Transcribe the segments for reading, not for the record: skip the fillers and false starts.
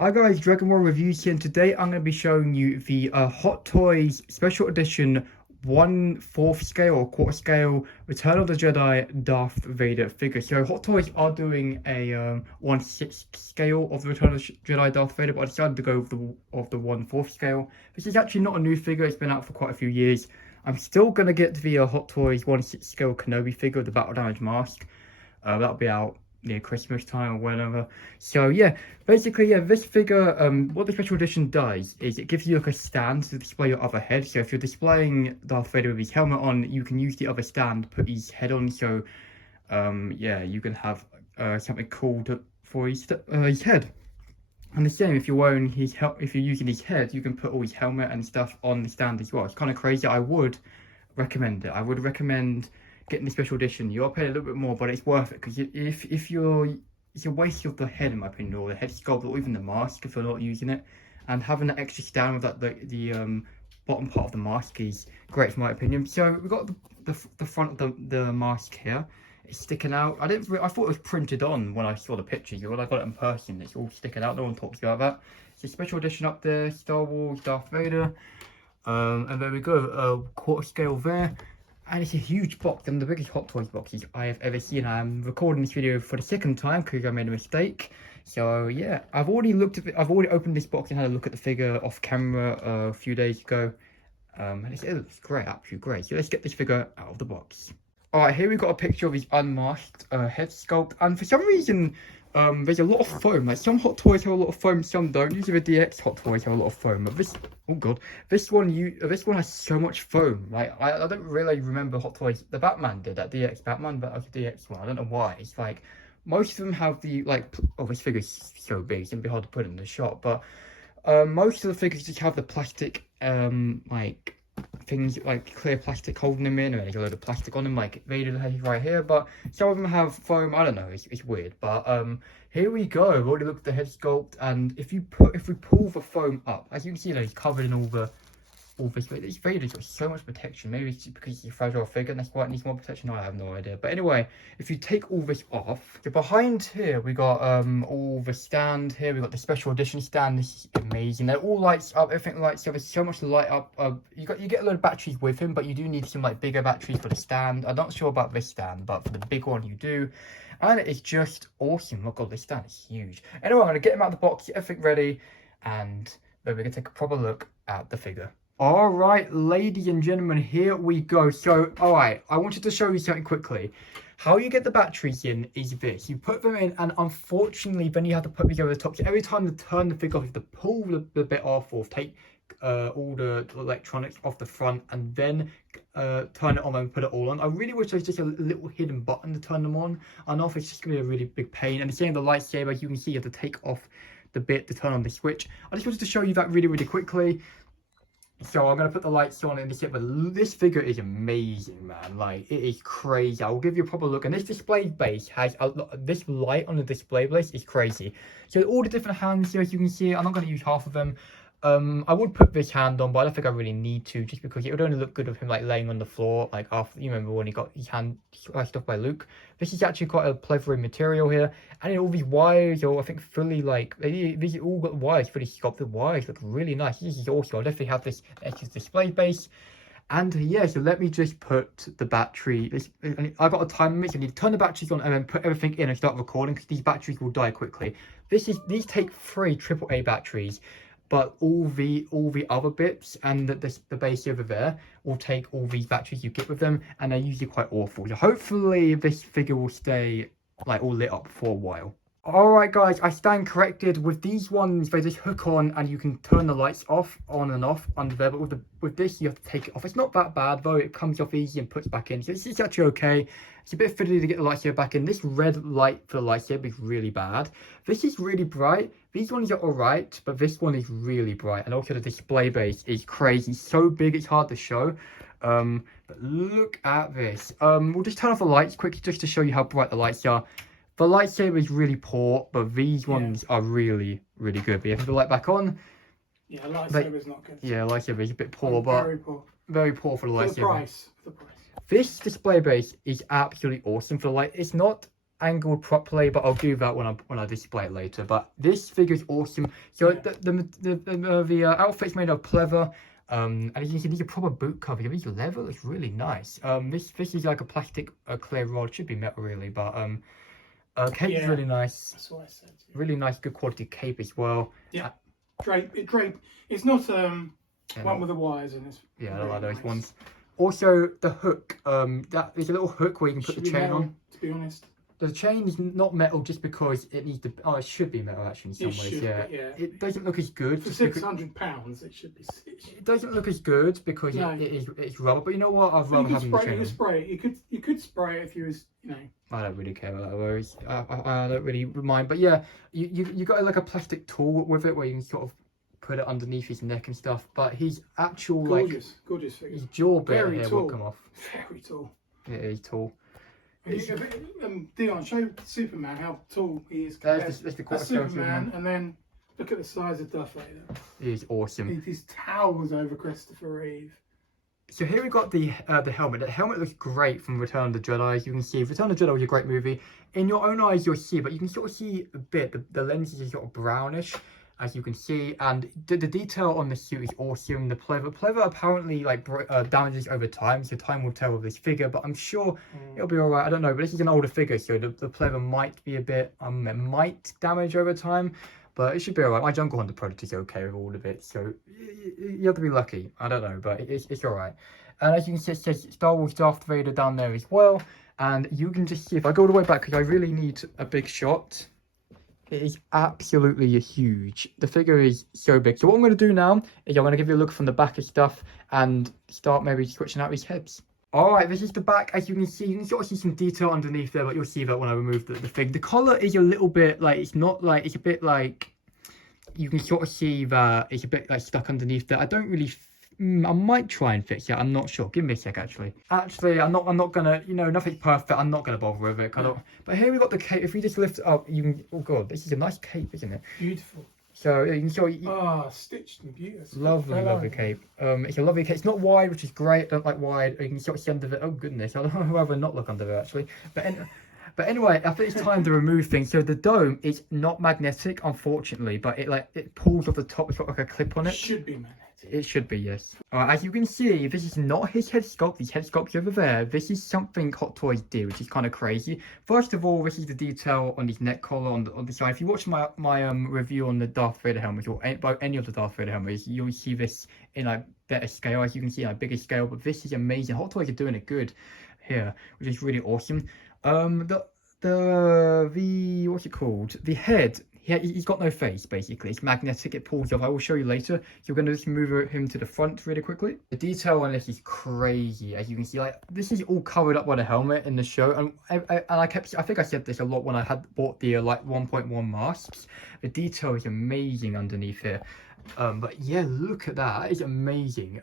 Hi guys, Dragon War Reviews here, and today I'm going to be showing you the Hot Toys Special Edition 1/4 scale or quarter scale Return of the Jedi Darth Vader figure. So Hot Toys are doing a 1/6 scale of the Return of the Jedi Darth Vader, but I decided to go with the 1/4 scale. This is actually not a new figure, it's been out for quite a few years. I'm still going to get the Hot Toys 1/6 scale Kenobi figure with the battle damage mask. That'll be out near Christmas time or whenever. So yeah, basically, yeah, this figure, what the special edition does is it gives you like a stand to display your other head. So if you're displaying Darth Vader with his helmet on, you can use the other stand to put his head on. So yeah, you can have something cool for his head. And the same, if you're using his head, you can put all his helmet and stuff on the stand as well. It's kind of crazy. I would recommend it. I would recommend getting the special edition. You are paying a little bit more, but it's worth it, because it's a waste of the head, in my opinion, or the head sculpt, or even the mask if you're not using it. And having that extra stand with that the bottom part of the mask is great, in my opinion. So we've got the front of the mask here. It's sticking out. I thought it was printed on when I saw the pictures. When I got it in person, it's all sticking out. No one talks about that. It's a special edition up there, Star Wars Darth Vader. And there we go, quarter scale there. And it's a huge box, and the biggest Hot Toys boxes I have ever seen. I'm recording this video for the second time because I made a mistake. So yeah, I've already opened this box and had a look at the figure off camera a few days ago. And it looks great, absolutely great. So let's get this figure out of the box. Alright, here we've got a picture of his unmasked head sculpt, and for some reason, there's a lot of foam. Like, some Hot Toys have a lot of foam, some don't. Usually the DX Hot Toys have a lot of foam, but this one has so much foam. Like, I don't really remember Hot Toys. The Batman did that, DX Batman, but like the DX one, I don't know why. It's like, most of them have the, like, oh, this figure's so big, it's gonna be hard to put in the shot, but most of the figures just have the plastic, like, things like clear plastic holding them in, and there's a load of plastic on them, like Vader has right here. But some of them have foam. I don't know, it's weird. But here we go. I've already looked at the head sculpt, and if we pull the foam up, as you can see, he's covered in all this. This Vader's got so much protection. Maybe it's because he's a fragile figure and that's why it needs more protection. I have no idea. But anyway, if you take all this off, so behind here we got all the stand here. We got the special edition stand. This is amazing. They're all lights up. Everything lights up. There's so much light up. You get a load of batteries with him, but you do need some like bigger batteries for the stand. I'm not sure about this stand, but for the big one you do. And it is just awesome. Oh god, this stand is huge. Anyway, I'm gonna get him out of the box, get everything ready, and then we're gonna take a proper look at the figure. All right, ladies and gentlemen, here we go. So, all right, I wanted to show you something quickly. How you get the batteries in is this. You put them in, and unfortunately, then you have to put them over the top. So every time you turn the figure off, you have to pull the bit off, or take all the electronics off the front, and then turn it on and put it all on. I really wish there was just a little hidden button to turn them on. I know if it's just going to be a really big pain. And the same with the lightsaber, you can see you have to take off the bit to turn on the switch. I just wanted to show you that really, really quickly. So I'm going to put the lights on in this bit, but this figure is amazing, man. Like, it is crazy. I will give you a proper look. And this display base has, this light on the display base is crazy. So all the different hands here, as you can see, I'm not going to use half of them. I would put this hand on, but I don't think I really need to, just because it would only look good with him like laying on the floor, like after, you remember when he got his hand sliced off by Luke. This is actually quite a pleathery material here, and all these wires are, I think, fully like, these all got wires, fully sculpted wires, look really nice. This is awesome. I'll definitely have this extra display base. And yeah, so let me just put the battery, I've got a time limit, so I need to turn the batteries on and then put everything in and start recording, because these batteries will die quickly. These take 3 AAA batteries. But all the other bits and the base over there will take all these batteries you get with them, and they're usually quite awful. So hopefully this figure will stay like all lit up for a while. Alright guys, I stand corrected. With these ones, they just hook on and you can turn the lights off, on and off under there. But with this, you have to take it off. It's not that bad though. It comes off easy and puts back in. So it's actually okay. It's a bit fiddly to get the lightsaber back in. This red light for the lightsaber is really bad. This is really bright. These ones are alright, but this one is really bright. And also the display base is crazy. So big, it's hard to show. But look at this. We'll just turn off the lights quickly just to show you how bright the lights are. The lightsaber is really poor, but these ones are really, really good. But if the light back on, yeah, lightsaber is not good. Yeah, lightsaber is a bit poor, but very poor for the lightsaber. For the price. This display base is absolutely awesome for the light. It's not angled properly, but I'll do that when I display it later. But this figure is awesome. So the outfit's made of pleather. And as you can see, these are proper boot covers. These leather looks really nice. This is like a plastic clear rod. Should be metal really, but cape is really nice. That's what I said. Yeah. Really nice, good quality cape as well. Yeah, drape. It's not one with the wires in it. Yeah, I like those ones. Also, the hook. That there's a little hook where you can put the chain metal, on. To be honest. The chain is not metal just because it needs to. Oh, it should be metal actually in some ways. Yeah. It doesn't look as good. For £600, it should be. It doesn't look as good because it's rubber. But you know what? I'd rather have the chain. You could spray it if you was, you know. I don't really care about that. Whereas I don't really mind. But yeah, you got like a plastic tool with it where you can sort of put it underneath his neck and stuff. But his actual gorgeous figure. His jaw bit here will come off. Very tall. It is tall. Dion, show Superman how tall he is. That's the Superman, and then look at the size of Darth Vader. He is awesome. He towers over Christopher Reeve. So here we got the helmet. The helmet looks great from Return of the Jedi. As you can see, Return of the Jedi was a great movie. In your own eyes, you'll see, but you can sort of see a bit. The lenses are sort of brownish, as you can see, and the detail on the suit is awesome. The pleather apparently like damages over time, so time will tell with this figure, but I'm sure it'll be alright. I don't know, but this is an older figure, so the pleather might be a bit it might damage over time, but it should be alright. My Jungle Hunter product is okay with all of it, so you have to be lucky. I don't know, but it's alright. And as you can see, it says Star Wars Darth Vader down there as well, and you can just see, if I go all the way back, because I really need a big shot. It is absolutely huge. The figure is so big. So what I'm going to do now is I'm going to give you a look from the back of stuff and start maybe switching out these heads. Alright, this is the back. As you can see, you can sort of see some detail underneath there, but you'll see that when I remove the fig. The collar is a little bit like, it's not like, it's a bit like, you can sort of see that it's a bit like stuck underneath there. I don't really I might try and fix it. I'm not sure. Give me a sec, actually. I'm not gonna, you know, nothing's perfect. I'm not gonna bother with it. But here we got the cape. If we just lift it up, you can. Oh god, this is a nice cape, isn't it? Beautiful. So you can show. Stitched and beautiful. Lovely cape. It's a lovely cape. It's not wide, which is great. I don't like wide. You can sort of see under it. Oh goodness, I'd rather not look under it actually. But anyway, I think it's time to remove things. So the dome is not magnetic, unfortunately, but it pulls off the top. It's got like a clip on it. It should be magnetic. It should be, yes. As you can see, this is not his head sculpt. His head sculpt's over there. This is something Hot Toys did, which is kind of crazy. First of all, this is the detail on his neck collar on the side. If you watch my review on the Darth Vader helmet, or any of the Darth Vader helmets, you'll see this in a better scale. As you can see, in a bigger scale. But this is amazing. Hot Toys are doing it good here, which is really awesome. What's it called? The head. He's got no face, basically. It's magnetic, it pulls off. I will show you later. So we're going to just move him to the front really quickly. The detail on this is crazy, as you can see. Like, this is all covered up by the helmet in the show. And I think I said this a lot when I had bought the like 1.1 masks. The detail is amazing underneath here. But yeah, look at that. That is amazing.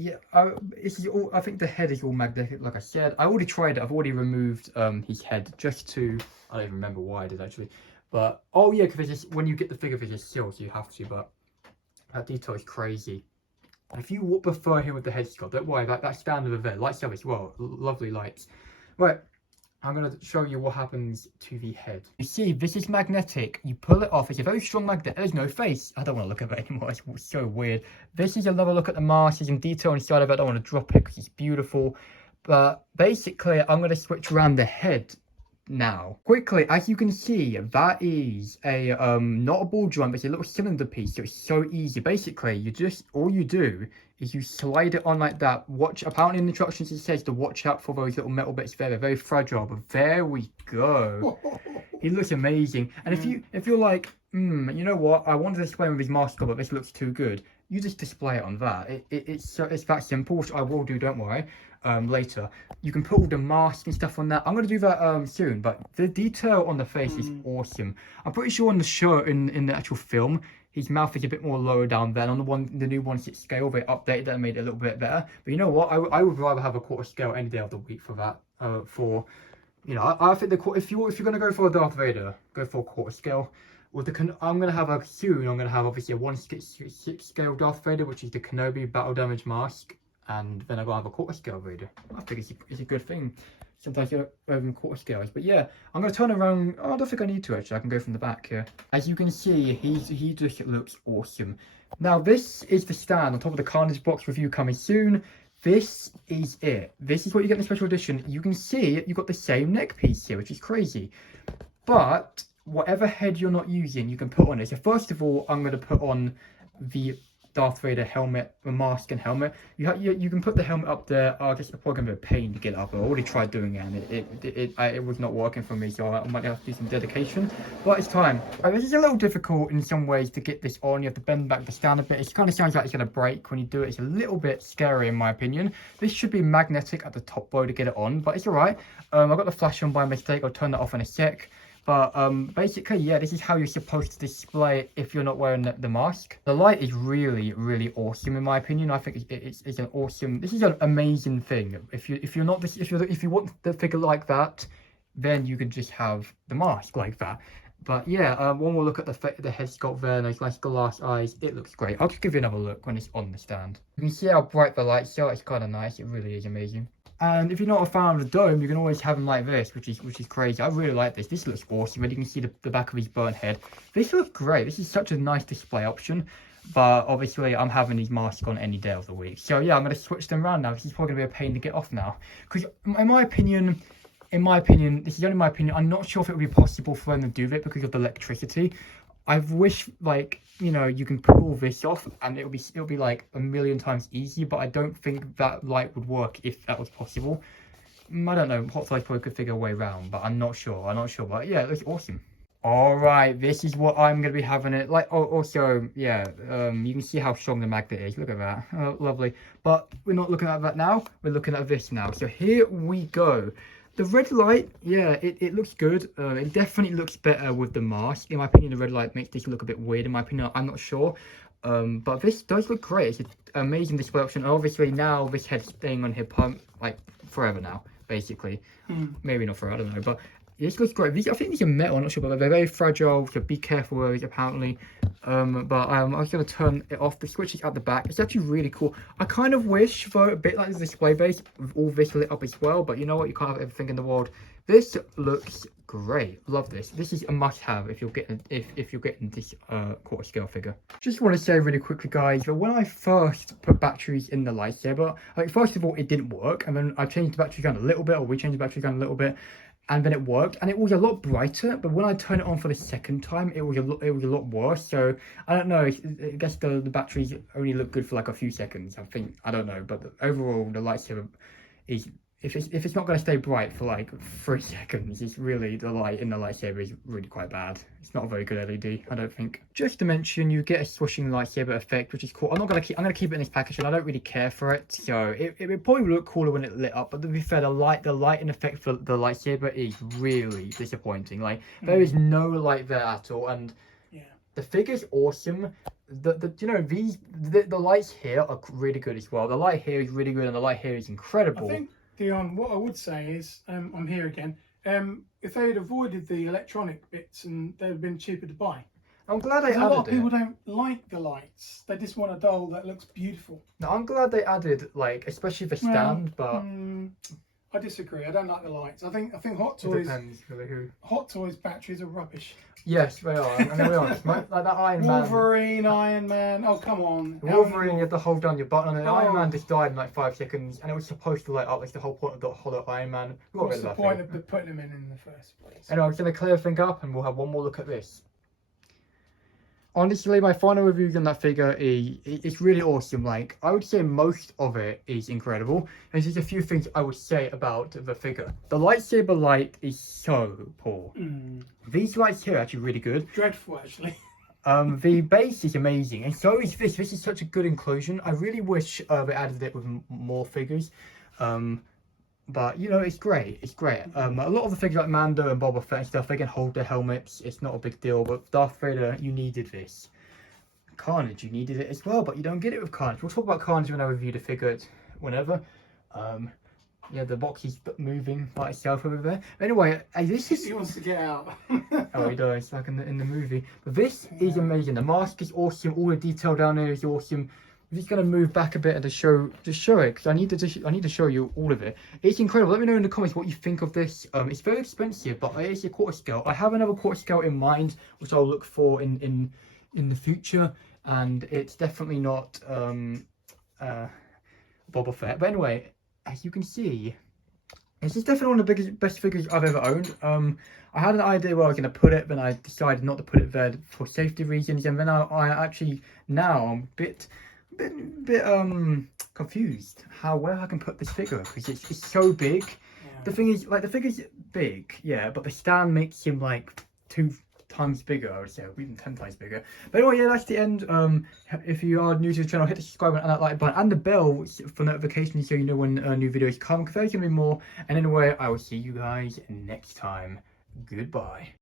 Yeah, I think the head is all magnetic, like I said. I already tried it. I've already removed his head just to... I don't even remember why I did, actually. But, oh yeah, because when you get the figure, there's just seals, so you have to. But that detail is crazy. And if you prefer him with the head sculpt, don't worry, that's standard of there. Lights up as well. Lovely lights. Right. I'm going to show you what happens to the head. You see, this is magnetic. You pull it off. It's a very strong magnet. There's no face. I don't want to look at it anymore. It's so weird. This is another look at the mask. There's some detail inside of it. I don't want to drop it because it's beautiful. But basically, I'm going to switch around the head now. Quickly, as you can see, that is a not a ball joint, but it's a little cylinder piece. So it's so easy. Basically, all you do is you slide it on like that. Apparently in the instructions it says to watch out for those little metal bits there. They're very fragile, but there we go. He looks amazing. And if you're like, you know what, I wanted to display him with his mask on, but this looks too good, you just display it on that. It's that simple, which I will do, don't worry. Later you can put all the mask and stuff on that. I'm going to do that soon, but the detail on the face is awesome. I'm pretty sure on the show, in the actual film, his mouth is a bit more lower down there. And on the new 1/6 scale, they updated that and made it a little bit better. But you know what, I would rather have a quarter scale any day of the week for that. You know, I think if you're going to go for a Darth Vader, go for a quarter scale. I'm going to have obviously a 1/6 scale Darth Vader, which is the Kenobi battle damage mask. And then I'm going to have a quarter scale Vader. I think it's a good thing. sometimes you're over in quarter scales. But yeah, I'm going to turn around. Oh, I don't think I need to actually. I can go from the back here. As you can see, he just looks awesome. Now, this is the stand on top of the Carnage box review coming soon. This is it. This is what you get in the special edition. You can see you've got the same neck piece here, which is crazy. But whatever head you're not using, you can put on it. So first of all, I'm going to put on the Darth Vader helmet, the mask and helmet. You can put the helmet up there. I guess it's probably going to be a pain to get up. I already tried doing it, and it was not working for me, so I might have to do some dedication. But it's time. This is a little difficult in some ways to get this on. You have to bend back the stand a bit. It kind of sounds like it's going to break when you do it. It's a little bit scary in my opinion. This should be magnetic at the top though to get it on, but it's alright. I got the flash on by mistake. I'll turn that off in a sec. But basically, yeah, this is how you're supposed to display it if you're not wearing the mask. The light is really, really awesome in my opinion. I think it's an awesome. This is an amazing thing. If you want the figure like that, then you can just have the mask like that. But yeah, one more look at the head sculpt there. Those nice glass eyes. It looks great. I'll just give you another look when it's on the stand. You can see how bright the lights are. It's kind of nice. It really is amazing. And if you're not a fan of the dome, you can always have them like this, which is crazy. I really like this. This looks awesome. And you can see the back of his burnt head. This looks great. This is such a nice display option. But obviously, I'm having these masks on any day of the week. So yeah, I'm going to switch them around now. This is probably going to be a pain to get off now. Because in my opinion, this is only my opinion. I'm not sure if it would be possible for them to do that because of the electricity. I wish, like, you know, you can pull this off and it'll be like a million times easier, but I don't think that light would work if that was possible. I don't know, Hot Toys probably could figure a way around, but I'm not sure, but yeah, it looks awesome. Alright, this is what I'm going to be having it, like, also, yeah, you can see how strong the magnet is, look at that, oh, lovely. But we're not looking at that now, we're looking at this now, so here we go. The red light, yeah, it looks good. It definitely looks better with the mask. In my opinion, the red light makes this look a bit weird. In my opinion, I'm not sure. But this does look great. It's an amazing display option. Obviously, now this head's staying on here, like, forever now, basically. Maybe not forever, I don't know. But this looks great. I think these are metal, I'm not sure, but they're very fragile, so be careful with these, apparently. I was going to turn it off. The switch is at the back. It's actually really cool. I kind of wish, though, a bit like the display base, with all this lit up as well, but you know what? You can't have everything in the world. This looks great. Love this. This is a must-have if you're getting this quarter scale figure. Just want to say really quickly, guys, that when I first put batteries in the lightsaber, like, first of all, it didn't work, and then I changed the battery gun a little bit, or we changed the battery gun a little bit, and then it worked, and it was a lot brighter. But when I turned it on for the second time, it was a lot worse. So I don't know. I guess the batteries only look good for like a few seconds. I don't know. But overall, the lightsaber is, if it's not going to stay bright for like 3 seconds, it's really, the light in the lightsaber is really quite bad. It's not a very good LED, I don't think. Just to mention, you get a swooshing lightsaber effect, which is cool. I'm gonna keep it in this package, and I don't really care for it. So it would probably look cooler when it lit up. But to be fair, the lighting effect for the lightsaber is really disappointing. Like, there is no light there at all, and yeah, the figure's awesome. The lights here are really good as well. The light here is really good, and the light here is incredible. I think, Dion, what I would say is, I'm here again, if they had avoided the electronic bits, and they'd have been cheaper to buy. I'm glad they added it. A lot of people don't like the lights. They just want a doll that looks beautiful. No, I'm glad they added, like, especially the stand, but I disagree. I don't like the lights. I think Hot Toys batteries are rubbish. Yes, they are. And they'll be honest, like that Iron Man. Wolverine, Iron Man. Oh, come on. Wolverine, you have to hold down your button, and Iron Man just died in like 5 seconds, and it was supposed to light up. That's the whole point of the hollow Iron Man. What's the point of putting him in the first place? Anyway, I'm just going to clear everything up, and we'll have one more look at this. Honestly, my final reviews on that figure it's really awesome. Like, I would say most of it is incredible. There's just a few things I would say about the figure. The lightsaber light is so poor. These lights here are actually really good. Dreadful, actually. The base is amazing, and so is this. This is such a good inclusion. I really wish they added it with more figures. But, you know, it's great. It's great. A lot of the figures like Mando and Boba Fett and stuff, they can hold their helmets. It's not a big deal. But Darth Vader, you needed this. Carnage, you needed it as well, but you don't get it with Carnage. We'll talk about Carnage when I review the figure whenever. Yeah, the box is moving by itself over there. Anyway, this is... He wants to get out. Oh, he does, like in the movie. But this is amazing. The mask is awesome. All the detail down there is awesome. I'm just gonna move back a bit and just show it, because I need to show you all of it. It's incredible. Let me know in the comments what you think of this. It's very expensive, but it is a quarter scale. I have another quarter scale in mind, which I'll look for in the future, and it's definitely not Boba Fett. But anyway, as you can see, this is definitely one of the best figures I've ever owned. I had an idea where I was going to put it, but I decided not to put it there for safety reasons. And then I actually, now I'm a bit confused where I can put this figure, because it's so big. Yeah. The thing is, like, the figure's big, yeah, but the stand makes him like 2 times bigger, I would say, or even 10 times bigger. But anyway, yeah, that's the end. If you are new to the channel, hit the subscribe button and that like button and the bell for notifications so you know when new videos come, because there's going to be more. And anyway, I will see you guys next time. Goodbye.